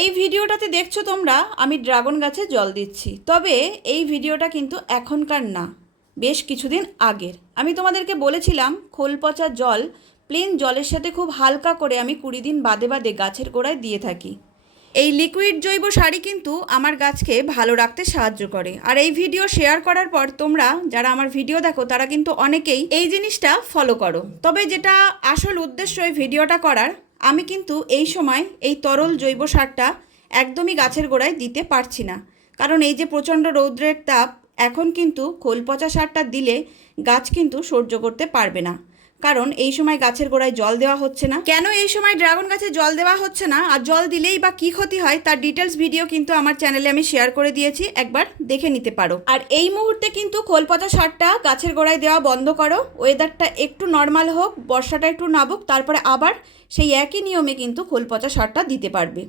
এই ভিডিওটাতে দেখছো তোমরা আমি ড্রাগন গাছে জল দিচ্ছি, তবে এই ভিডিওটা কিন্তু এখনকার না, বেশ কিছুদিন আগের। আমি তোমাদেরকে বলেছিলাম খোল পচা জল প্লেন জলের সাথে খুব হালকা করে আমি 20 দিন বাদে বাদে গাছের গোড়ায় দিয়ে থাকি। এই লিকুইড জৈব সারই কিন্তু আমার গাছকে ভালো রাখতে সাহায্য করে। আর এই ভিডিও শেয়ার করার পর তোমরা যারা আমার ভিডিও দেখো তারা কিন্তু অনেকেই এই জিনিসটা ফলো করো। তবে যেটা আসল উদ্দেশ্য এই ভিডিওটা করার, আমি কিন্তু এই সময় এই তরল জৈব সারটা একদমই গাছের গোড়ায় দিতে পারছি না, কারণ এই যে প্রচণ্ড রৌদ্রের তাপ, এখন কিন্তু খোল পচা সারটা দিলে গাছ কিন্তু সহ্য করতে পারবে না, কারণ এই সময় গাছের গোড়ায় জল দেওয়া হচ্ছে না। কেন এই সময় ড্রাগন গাছে জল দেওয়া হচ্ছে না আর জল দিলেই বা কী ক্ষতি হয় তার ডিটেলস ভিডিও কিন্তু আমার চ্যানেলে আমি শেয়ার করে দিয়েছি, একবার দেখে নিতে পারো। আর এই মুহূর্তে কিন্তু খোল পচা সারটা গাছের গোড়ায় দেওয়া বন্ধ করো, ওয়েদারটা একটু নর্মাল হোক, বর্ষাটা একটু নামুক, তারপরে আবার সেই একই নিয়মে কিন্তু খোল পচা সারটা দিতে পারবে।